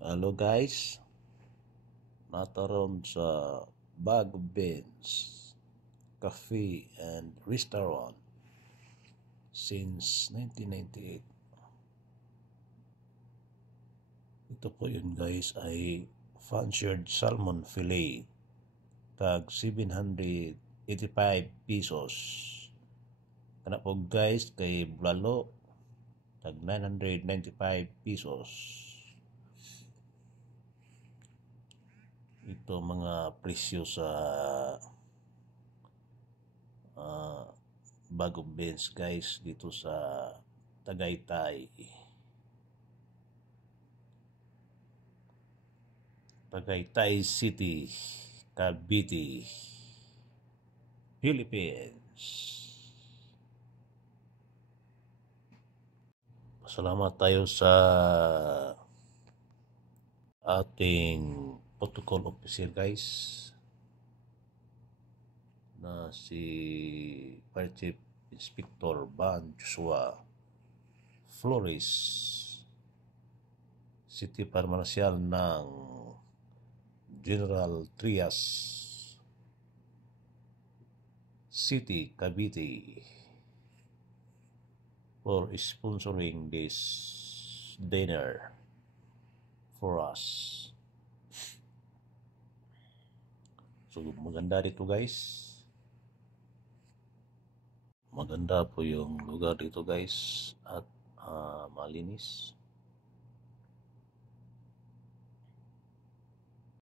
Hello guys, nataroon sa Bag of Beans Cafe and Restaurant since 1998. Ito po yun guys ay fancied salmon fillet tag 785 pesos. Kana po guys kay bulalo tag 995 pesos. Ito mga presyo sa Bag of Beans guys dito sa Tagaytay City, Cavite, Philippines. Salamat tayo sa ating protocol officer guys na si Fire Chief Inspector Ban Joshua Flores, City Fire Marshal ng General Trias City, Cavite, for sponsoring this dinner for us. So maganda dito guys. Maganda po yung lugar dito guys at malinis.